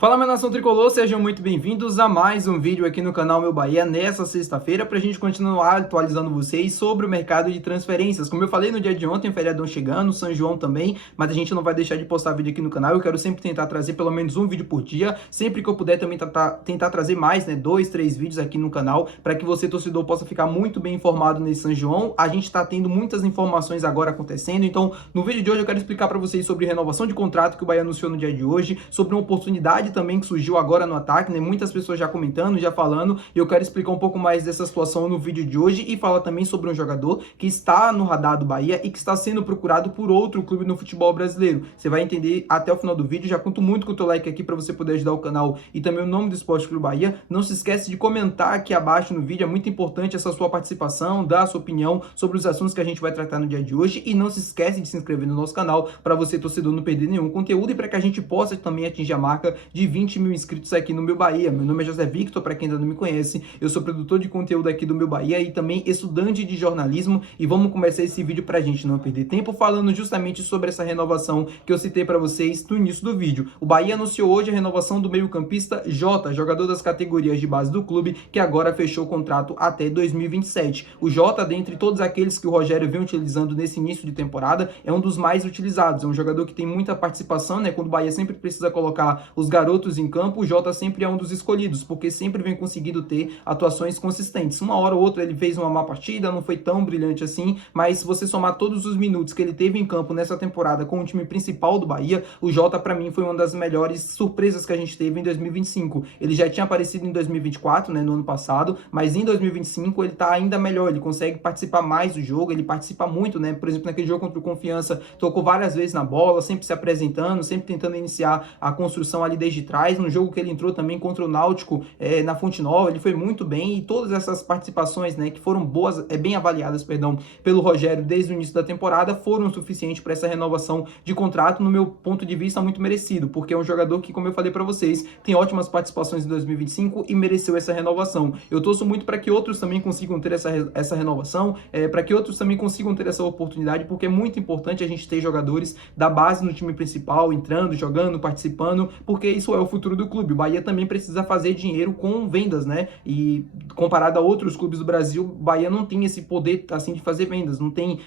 Fala, minha nação tricolor, sejam muito bem-vindos a mais um vídeo aqui no canal Meu Bahia nessa sexta-feira para a gente continuar atualizando vocês sobre o mercado de transferências. Como eu falei no dia de ontem, feriadão chegando, São João também, mas a gente não vai deixar de postar vídeo aqui no canal. Eu quero sempre tentar trazer pelo menos um vídeo por dia, sempre que eu puder também tentar trazer mais, né, 2, 3 vídeos aqui no canal, para que você, torcedor, possa ficar muito bem informado nesse São João. A gente está tendo muitas informações agora acontecendo, então no vídeo de hoje eu quero explicar para vocês sobre renovação de contrato que o Bahia anunciou no dia de hoje, sobre uma oportunidade também que surgiu agora no ataque, né? Muitas pessoas já comentando, já falando, e eu quero explicar um pouco mais dessa situação no vídeo de hoje e falar também sobre um jogador que está no radar do Bahia e que está sendo procurado por outro clube no futebol brasileiro. Você vai entender até o final do vídeo. Já conto muito com o teu like aqui para você poder ajudar o canal e também o nome do Esporte Clube Bahia. Não se esquece de comentar aqui abaixo no vídeo, é muito importante essa sua participação, dar a sua opinião sobre os assuntos que a gente vai tratar no dia de hoje, e não se esquece de se inscrever no nosso canal para você, torcedor, não perder nenhum conteúdo e para que a gente possa também atingir a marca de 20 mil inscritos aqui no Meu Bahia. Meu nome é José Victor, para quem ainda não me conhece, eu sou produtor de conteúdo aqui do Meu Bahia e também estudante de jornalismo, e vamos começar esse vídeo para a gente não perder tempo falando justamente sobre essa renovação que eu citei para vocês no início do vídeo. O Bahia anunciou hoje a renovação do meio-campista Jota, jogador das categorias de base do clube, que agora fechou o contrato até 2027. O Jota, dentre todos aqueles que o Rogério vem utilizando nesse início de temporada, é um dos mais utilizados, é um jogador que tem muita participação, né? Quando o Bahia sempre precisa colocar os garotos em campo, o Jota sempre é um dos escolhidos, porque sempre vem conseguindo ter atuações consistentes. Uma hora ou outra ele fez uma má partida, não foi tão brilhante assim, mas se você somar todos os minutos que ele teve em campo nessa temporada com o time principal do Bahia, o Jota, para mim, foi uma das melhores surpresas que a gente teve em 2025. Ele já tinha aparecido em 2024, né, no ano passado, mas em 2025 ele tá ainda melhor, ele consegue participar mais do jogo, ele participa muito, né? Por exemplo, naquele jogo contra o Confiança, tocou várias vezes na bola, sempre se apresentando, sempre tentando iniciar a construção ali desde trás. No jogo que ele entrou também contra o Náutico, na Fonte Nova, ele foi muito bem, e todas essas participações, né, que foram boas, bem avaliadas, perdão, pelo Rogério desde o início da temporada, foram suficientes para essa renovação de contrato, no meu ponto de vista, muito merecido, porque é um jogador que, como eu falei para vocês, tem ótimas participações em 2025 e mereceu essa renovação. Eu torço muito para que outros também consigam ter essa renovação, para que outros também consigam ter essa oportunidade, porque é muito importante a gente ter jogadores da base no time principal, entrando, jogando, participando, porque isso é o futuro do clube. O Bahia também precisa fazer dinheiro com vendas, né? E comparado a outros clubes do Brasil, o Bahia não tem esse poder assim de fazer vendas, não tem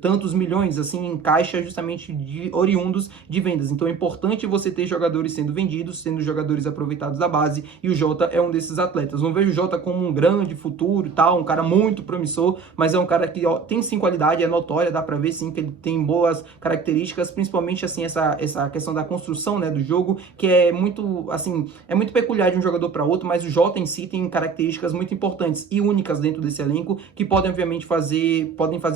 tantos milhões assim em caixa justamente oriundos de vendas. Então é importante você ter jogadores sendo vendidos, sendo jogadores aproveitados da base, e o Jota é um desses atletas. Não vejo o Jota como um grande futuro, tal, um cara muito promissor, mas é um cara que tem sim qualidade, é notória, dá para ver sim que ele tem boas características, principalmente assim essa questão da construção, né, do jogo, que é muito assim, é muito peculiar de um jogador para outro, mas o Jota em si tem características muito importantes e únicas dentro desse elenco que podem obviamente fazer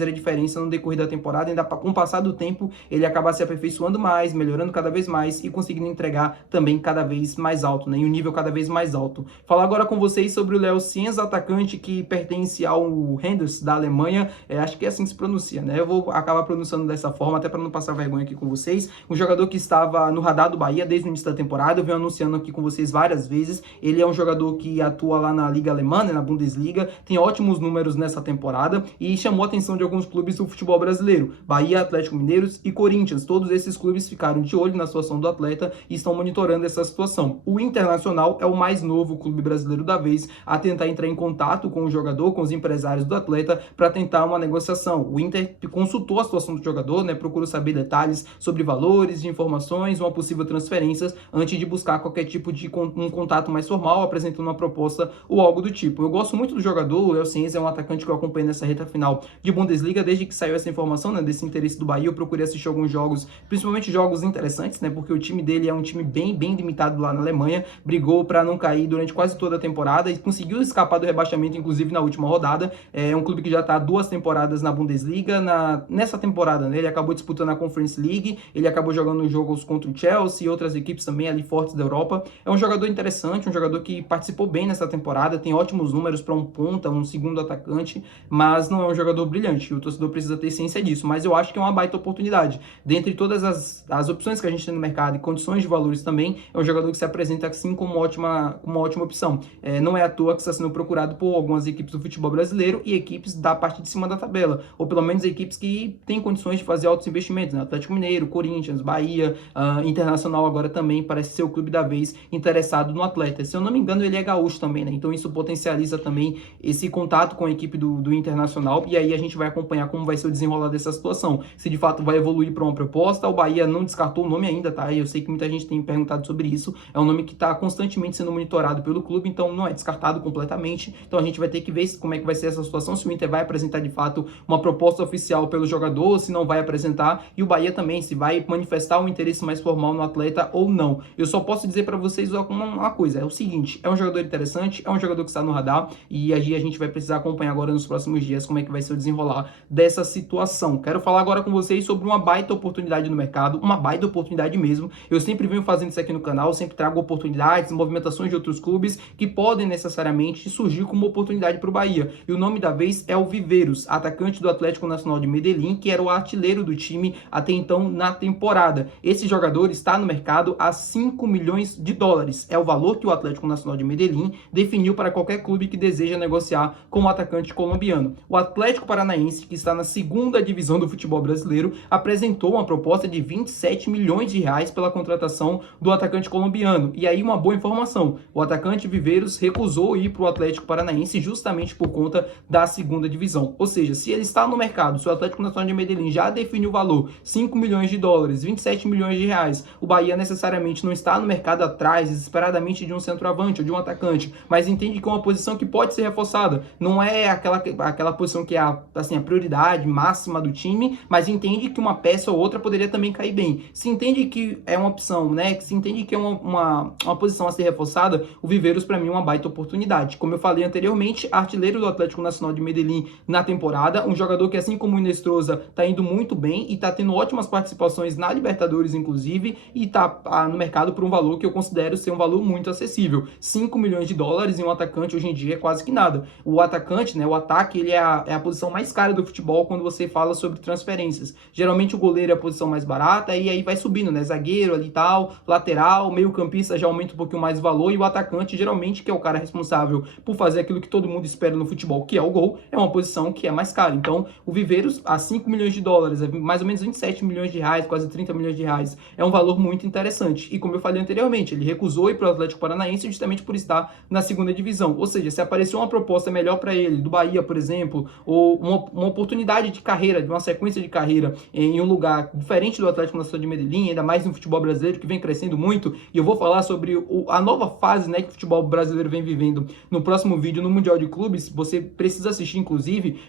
a diferença no decorrer da temporada. Ainda com o passar do tempo, ele acaba se aperfeiçoando mais, melhorando cada vez mais e conseguindo entregar também cada vez mais alto, né, em um nível cada vez mais alto. Falar agora com vocês sobre o Léo Cienz, atacante que pertence ao Renders da Alemanha, acho que é assim que se pronuncia, né? Eu vou acabar pronunciando dessa forma até para não passar vergonha aqui com vocês. Um jogador que estava no radar do Bahia desde o início da temporada, eu venho anunciando aqui com vocês várias vezes. Ele é um jogador que atua lá na Liga Alemã, né, na Bundesliga, tem ótimos números nessa temporada e chamou a atenção de alguns clubes do futebol brasileiro: Bahia, Atlético Mineiros e Corinthians. Todos esses clubes ficaram de olho na situação do atleta e estão monitorando essa situação. O Internacional é o mais novo clube brasileiro da vez a tentar entrar em contato com o jogador, com os empresários do atleta, para tentar uma negociação. O Inter consultou a situação do jogador, né, procurou saber detalhes sobre valores, de informações, uma possível transferência, antes de buscar qualquer tipo de um contato mais formal, apresentando uma proposta ou algo do tipo. Eu gosto muito do jogador, o Léo Cienz é um atacante que eu acompanho nessa reta final de Bundesliga, desde que saiu essa informação, né, desse interesse do Bahia. Eu procurei assistir alguns jogos, principalmente jogos interessantes, né, porque o time dele é um time bem limitado lá na Alemanha, brigou para não cair durante quase toda a temporada e conseguiu escapar do rebaixamento, inclusive na última rodada. É um clube que já está 2 temporadas na Bundesliga. Nessa temporada, né, ele acabou disputando a Conference League, ele acabou jogando jogos contra o Chelsea e outras equipes também ali fortes da Europa. É um jogador interessante, um jogador que participou bem nessa temporada, tem ótimos números para um ponta, um segundo atacante, mas não é um jogador brilhante. O torcedor precisa ter ciência disso, mas eu acho que é uma baita oportunidade. Dentre todas as opções que a gente tem no mercado e condições de valores também, é um jogador que se apresenta assim como uma ótima opção. Não é à toa que está sendo procurado por algumas equipes do futebol brasileiro e equipes da parte de cima da tabela, ou pelo menos equipes que têm condições de fazer altos investimentos, né? Atlético Mineiro, Corinthians, Bahia, Internacional agora também parece parece ser o clube da vez interessado no atleta. Se eu não me engano, ele é gaúcho também, né? Então isso potencializa também esse contato com a equipe do Internacional, e aí a gente vai acompanhar como vai ser o desenrolar dessa situação. Se de fato vai evoluir para uma proposta, o Bahia não descartou o nome ainda, tá? Eu sei que muita gente tem perguntado sobre isso, é um nome que está constantemente sendo monitorado pelo clube, então não é descartado completamente. Então a gente vai ter que ver como é que vai ser essa situação, se o Inter vai apresentar de fato uma proposta oficial pelo jogador, se não vai apresentar, e o Bahia também, se vai manifestar um interesse mais formal no atleta ou não. Eu só posso dizer para vocês uma coisa, é o seguinte, é um jogador interessante, é um jogador que está no radar, e aí a gente vai precisar acompanhar agora nos próximos dias como é que vai ser o desenrolar dessa situação. Quero falar agora com vocês sobre uma baita oportunidade no mercado, uma baita oportunidade mesmo. Eu sempre venho fazendo isso aqui no canal, sempre trago oportunidades, movimentações de outros clubes que podem necessariamente surgir como oportunidade para o Bahia. E o nome da vez é o Viveiros, atacante do Atlético Nacional de Medellín, que era o artilheiro do time até então na temporada. Esse jogador está no mercado a 5 milhões de dólares. É o valor que o Atlético Nacional de Medellín definiu para qualquer clube que deseja negociar com o atacante colombiano. O Atlético Paranaense, que está na segunda divisão do futebol brasileiro, apresentou uma proposta de 27 milhões de reais pela contratação do atacante colombiano. E aí uma boa informação, o atacante Viveiros recusou ir para o Atlético Paranaense justamente por conta da segunda divisão. Ou seja, se ele está no mercado, se o Atlético Nacional de Medellín já definiu o valor, 5 milhões de dólares, 27 milhões de reais, o Bahia necessariamente não está no mercado atrás, desesperadamente, de um centroavante ou de um atacante, mas entende que é uma posição que pode ser reforçada. Não é aquela posição que é a prioridade máxima do time, mas entende que uma peça ou outra poderia também cair bem. Se entende que é uma opção, né? Se entende que é uma posição a ser reforçada, o Viveiros para mim é uma baita oportunidade. Como eu falei anteriormente, artilheiro do Atlético Nacional de Medellín na temporada, um jogador que, assim como o Inestrosa, está indo muito bem e está tendo ótimas participações na Libertadores, inclusive, e está no mercado por um valor que eu considero ser um valor muito acessível. 5 milhões de dólares em um atacante hoje em dia é quase que nada. O atacante, né, o ataque, ele é a posição mais cara do futebol quando você fala sobre transferências. Geralmente o goleiro é a posição mais barata e aí vai subindo, né, zagueiro ali e tal, lateral, meio campista já aumenta um pouquinho mais o valor, e o atacante, geralmente, que é o cara responsável por fazer aquilo que todo mundo espera no futebol, que é o gol, é uma posição que é mais cara. Então, o Viveiros, a 5 milhões de dólares, é mais ou menos 27 milhões de reais, quase 30 milhões de reais, é um valor muito interessante. E como eu falei anteriormente, ele recusou ir para o Atlético Paranaense justamente por estar na segunda divisão. Ou seja, se aparecer uma proposta melhor para ele, do Bahia, por exemplo, ou uma oportunidade de carreira, de uma sequência de carreira em um lugar diferente do Atlético Nacional de Medellín, ainda mais no futebol brasileiro, que vem crescendo muito, e eu vou falar sobre a nova fase, né, que o futebol brasileiro vem vivendo no próximo vídeo no Mundial de Clubes. Você precisa assistir, inclusive,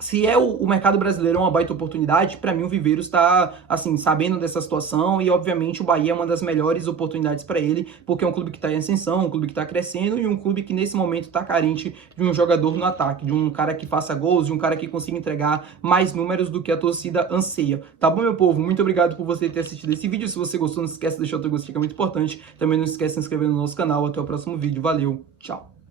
se o mercado brasileiro é uma baita oportunidade, para mim o Viveiros está, assim, sabendo dessa situação, e obviamente o Bahia é uma das melhores oportunidades para ele, porque é um clube que está em ascensão, um clube que está crescendo, e um clube que nesse momento está carente de um jogador no ataque, de um cara que faça gols, de um cara que consiga entregar mais números do que a torcida anseia. Tá bom, meu povo? Muito obrigado por você ter assistido esse vídeo. Se você gostou, não se esquece de deixar o teu gostei, que é muito importante. Também não se esquece de se inscrever no nosso canal. Até o próximo vídeo. Valeu, tchau!